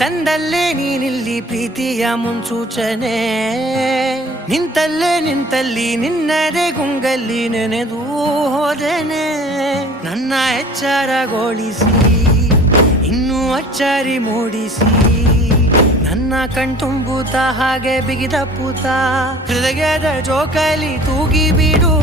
ತಂದಲ್ಲೇ ನೀನಿಲ್ಲಿ ಪ್ರೀತಿಯ ಮುನ್ಸೂಚನೆ, ನಿಂತಲ್ಲಿ ನಿನ್ನದೇ ಗುಂಗಲ್ಲಿ ನೆನೆದು ಹೋದೆನೆ. ನನ್ನ ಎಚ್ಚರಗೊಳಿಸಿ ಇನ್ನೂ ಅಚ್ಚರಿ ಮೂಡಿಸಿ, ನನ್ನ ಕಣ್ತುಂಬುತ್ತ ಹಾಗೆ ಬಿಗಿದಪ್ಪುತ್ತ ಹೃದಯದ ಜೋಕಾಲಿ ತೂಗಿ ಬಿಡು.